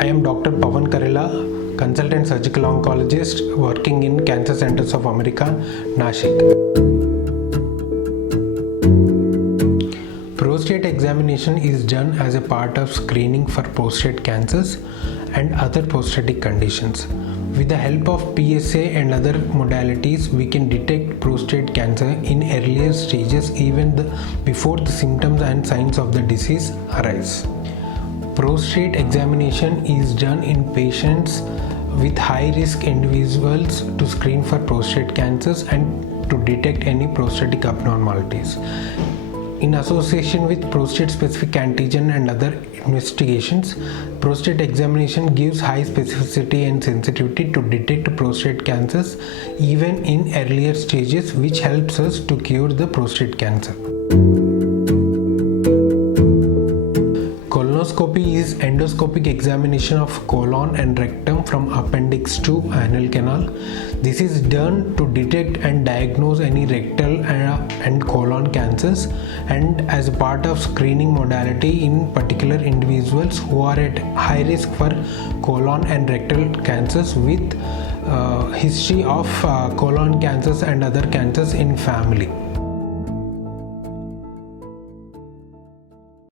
I am Dr. Pawan Karela, consultant surgical oncologist working in Cancer Centers of America, Nashik. Prostate examination is done as a part of screening for prostate cancers and other prostatic conditions. With the help of PSA and other modalities, we can detect prostate cancer in earlier stages even before the symptoms and signs of the disease arise. Prostate examination is done in patients with high-risk individuals to screen for prostate cancers and to detect any prostatic abnormalities. In association with prostate-specific antigen and other investigations, prostate examination gives high specificity and sensitivity to detect prostate cancers even in earlier stages, which helps us to cure the prostate cancer. Colonoscopy is endoscopic examination of colon and rectum from appendix to anal canal. This is done to detect and diagnose any rectal and colon cancers and as a part of screening modality in particular individuals who are at high risk for colon and rectal cancers with history of colon cancers and other cancers in family.